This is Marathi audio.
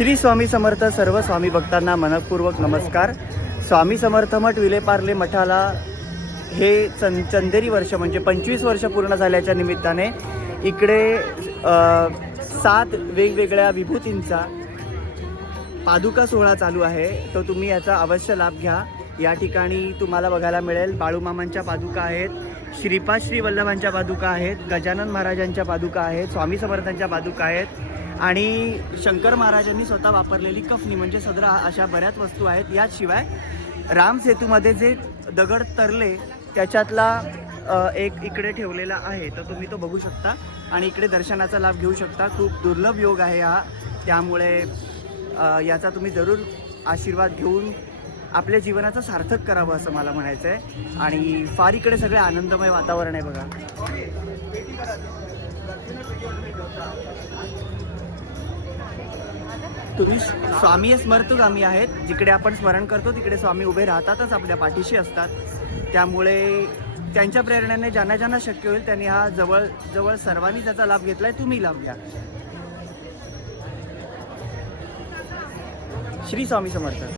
श्री स्वामी समर्थ. सर्व स्वामी भक्तांना मनपूर्वक नमस्कार. स्वामी समर्थ मठ विलेपार्ले मठाला हे चंदेरी वर्ष म्हणजे 25 वर्ष पूर्ण झाल्याच्या निमित्ताने इकडे 7 वेगवेगळ्या विभूतींचा पादुका सोहळा चालू आहे. तो तुम्ही याचा अवश्य लाभ घ्या. या ठिकाणी तुम्हाला बघायला मिळेल बाळूमामांच्या पादुका आहेत, श्रीपाद श्री वल्लभांच्या पादुका आहेत, गजानन महाराजांच्या पादुका आहेत, स्वामी समर्थांच्या पादुका आहेत आणि शंकर महाराजांनी स्वतः वापरलेली कफनी म्हणजे सदरा अशा बऱ्याच वस्तू आहेत. याशिवाय राम सेतूमध्ये जे दगड तरले त्याच्यातला एक इकडे ठेवलेला आहे, तर तुम्ही तो बघू शकता आणि इकडे दर्शनाचा लाभ घेऊ शकता. खूप दुर्लभ योग आहे हा, त्यामुळे याचा तुम्ही जरूर आशीर्वाद घेऊन आपल्या जीवनाचं सार्थक करावं असं मला म्हणायचं आहे. आणि फार इकडे सगळे आनंदमय वातावरण आहे बघा. तुम्ही स्वामी स्मर्तगामी आहेत. जिकडे आपण स्मरण करतो तिकडे स्वामी उभे राहतातच, आपल्या पाठीशी असतात. त्यामुळे त्यांच्या प्रेरणेने ज्यांना ज्यांना शक्य होईल त्यांनी हा जवळ सर्वांनी त्याचा लाभ घेतलाय. तुम्ही लाभ घ्या. श्री स्वामी समर्थ.